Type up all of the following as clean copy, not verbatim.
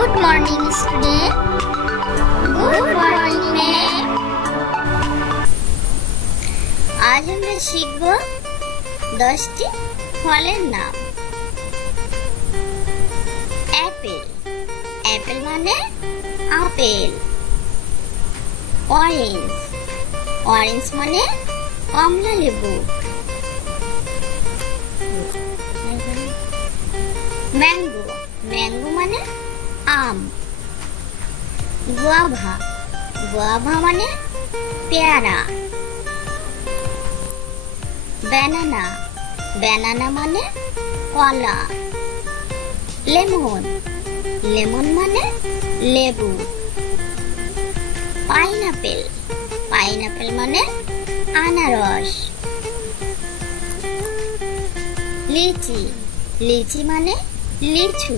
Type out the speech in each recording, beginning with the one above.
Good morning student. Good morning ma'am. आज আমরা শিখব 10টি ফলের নাম। অ্যাপেল, অ্যাপেল মানে আপেল। অরেঞ্জ, অরেঞ্জ মানে কমলা লেবু। ম্যাঙ্গো, ম্যাঙ্গো মানে আম। গুয়াভা, গুয়াভা মানে পেয়ারা। ব্যানানা, ব্যানানা মানে কলা। লেমন, লেমন মানে লেবু। পাইনাপেল, পাইনাপেল মানে আনারস। লিচি, লিচি মানে লিচু।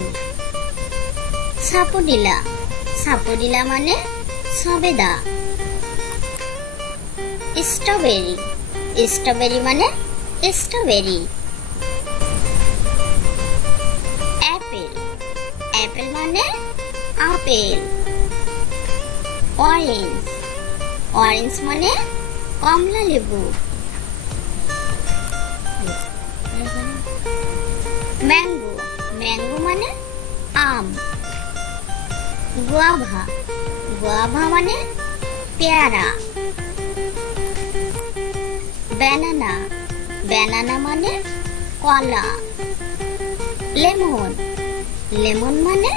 সাপুডিলা, সাপুডিলা মানে সবেদা। স্ট্রবেরি, স্ট্রবেরি মানে স্ট্রবেরি। অ্যাপেল, অ্যাপেল মানে আপেল। অরেঞ্জ, অরেঞ্জ মানে কমলা লেবু। ম্যাঙ্গো, ম্যাঙ্গো মানে আম। গুয়াভা, গুয়াভা মানে পেয়ারা। ব্যানানা, ব্যানানা মানে কলা। লেমন, লেমন মানে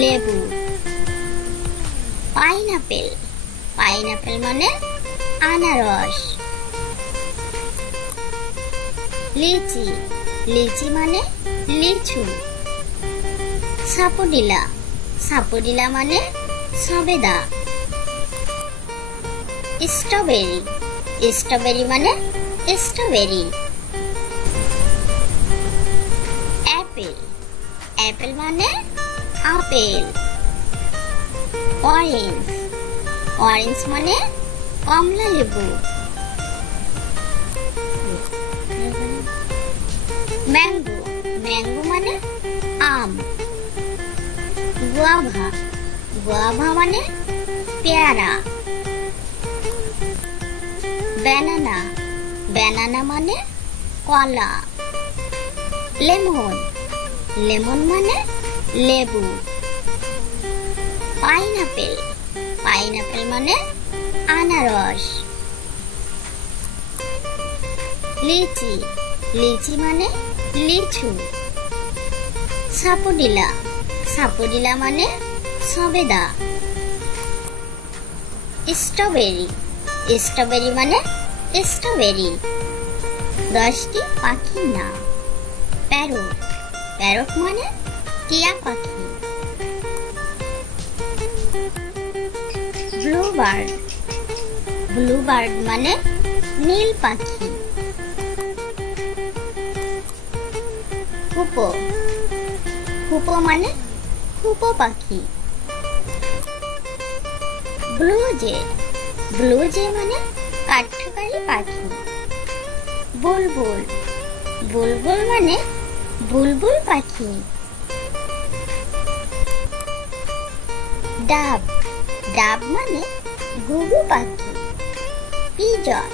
লেবু। পাইনাপেল, পাইনাপেল মানে আনারস। লিচি, লিচি মানে লিচু। সাপুডিলা, সাপুডিলা মানে সবেদা। স্ট্রবেরি, স্ট্রবেরি মানে স্ট্রবেরি। অ্যাপেল, অ্যাপেল মানে আপেল। অরেঞ্জ, অরেঞ্জ মানে কমলা লেবু। ম্যাঙ্গো, ম্যাঙ্গো মানে আম। গুয়াভা, গুয়াভা মানে পেয়ারা। ব্যানানা, ব্যানানা মানে কলা। লেমন, লেমন মানে লেবু। পাইনাপেল, পাইনাপেল মানে আনারস। লিচি, লিচি মানে লিচু। সাপুডিলা, সাপুডিলা মানে সবেদা। স্ট্রবেরি, স্ট্রবেরি মানে স্ট্রবেরি। 10টি পাখির নাম। প্যারট, প্যারট মানে টিয়া পাখি। ব্লুবার্ড, ব্লুবার্ড মানে নীল পাখি। হুপো, হুপো মানে হুপো পাখি। ব্লু জে, ব্লু জে মানে কাঠঠোকারি পাখি। বুলবুল, বুলবুল মানে বুলবুল পাখি। ডাব, ডাব মানে ঘুঘু পাখি। পিজন,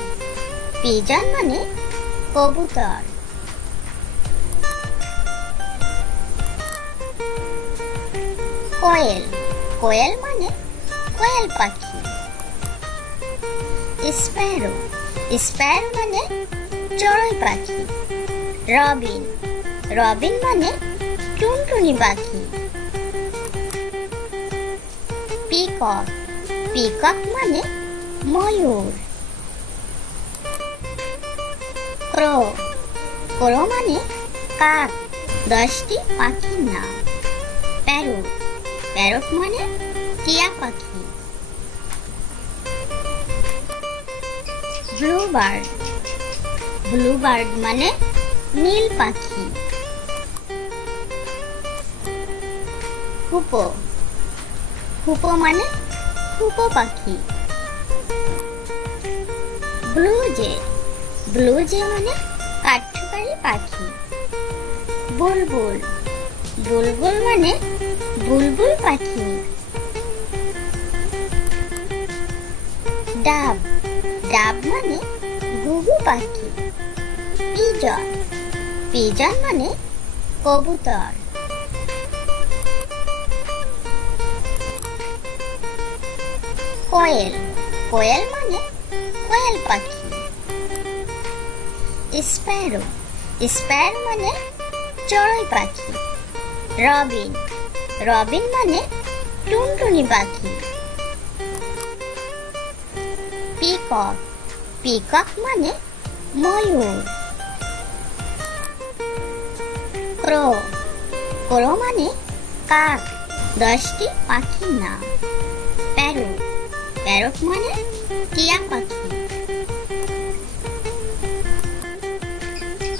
পিজন মানে কবুতর। কোয়েল, কোয়েল মানে কোয়েল পাখি। স্প্যারো, স্প্যারো মানে চড়ুই পাখি। রবিন, রবিন মানে টুনটুনি পাখি। পিকক, পিকক মানে ময়ূর। ক্রো, ক্রো মানে কাক। 10টি পাখির নাম। প্যারট, প্যারট মানে টিয়া পাখি। ব্লুবার্ড, ব্লুবার্ড মানে নীল পাখি। হুপো, হুপো মানে হুপো পাখি। ব্লু জে, ব্লু জে মানে কাঠঠোকারি পাখি। বুলবুল, বুলবুল মানে বুলবুল পাখি। ডাব, ডাব মানে ঘুঘু পাখি। পিজন, পিজন মানে কবুতর। কোয়েল, কোয়েল মানে কোয়েল পাখি। স্প্যারো, স্প্যারো মানে চড়ুই পাখি। রবিন, রবিন মানে টুনটুনি পাখি। পিকক, পিকক মানে ময়ূর। ক্রো, ক্রো মানে কাক। 10টি পাখির নাম। প্যারট, প্যারট মানে টিয়া পাখি।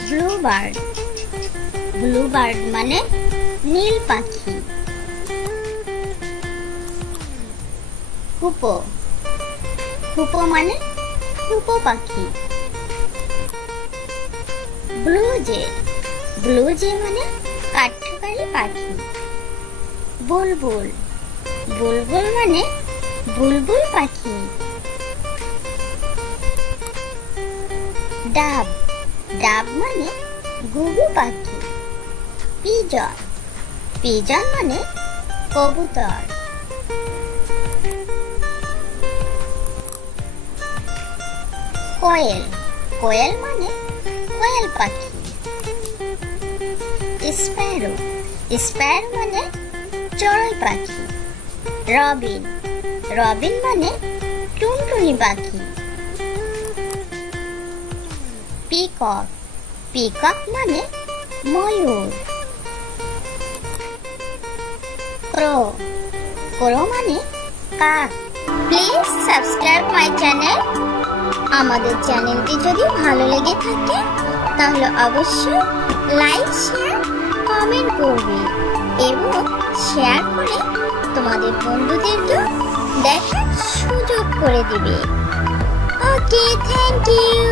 ব্লুবার্ড, ব্লুবার্ড মানে নীল পাখি। হুপো, হুপো মানে হুপো পাখি। ব্লু জে, ব্লু জে মানে কাঠঠোকারি পাখি। বুলবুল, বুলবুল মানে বুলবুল পাখি। ডাব, ডাব মানে ঘুঘু পাখি। পিজন, পিজন মানে কবুতর। কোয়েল, কোয়েল মানে কোয়েল পাখি। স্প্যারো, স্প্যারো মানে চড়ুই পাখি। রবিন, রবিন মানে টুনটুনি পাখি। পিকক, পিকক মানে ময়ূর। ক্রো, ক্রো মানে কাক। Please subscribe my channel. আমাদের চ্যানেলটি যদি ভালো লেগে থাকে তাহলে অবশ্যই লাইক, শেয়ার, কমেন্ট করবে এবং শেয়ার করে তোমাদের বন্ধুদেরকে দেখার সুযোগ করে দিবে। ওকে, থ্যাংক ইউ।